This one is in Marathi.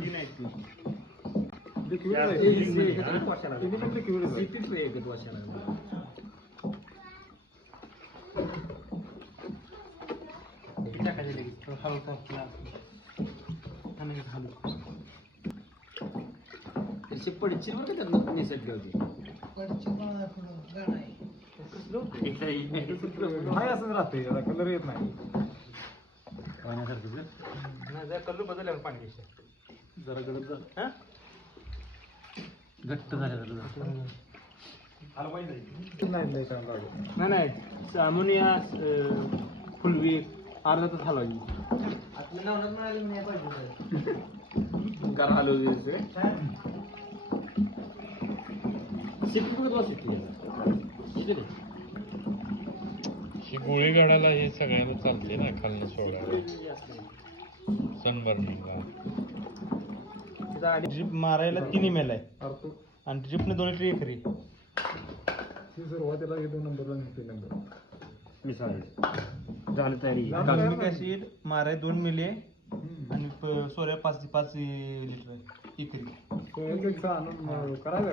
तीन आहेत ती. लिक्विड त्या आहे. तीन म्हणजे एकच वर्षाला तिन्ही पण लिक्विड आहे. किती एकच वर्षाला टाकायचे लगेच हलका त्याची पडची बरं का त्यातनं निसटली होती नाही असंच राहते याला कलर येत नाही. कल्लू बदलल्यावर पाणी घ्यायचं जरा गडद झालं घट्ट झालं नाही लय time लागत. नाही नाही अमोनिया फुलवी अर्धा तास हलवायची ही गोळी काढायला हे सगळ्यांना चालते ना खालनं सोडायला सनबर्निंगला. ड्रिप मारायला 3 ml आहे अर्थ आणि ड्रिपने 2 लिटर एकरी ती सुरुवातीला हे 2 नंबरला आणि 3 नंबर झालं तयारी कार्बनिक ऍसिड माराय 2 मिली आणि सोऱ्या 5 लिटर एकरी. तो एक आणून करायचं का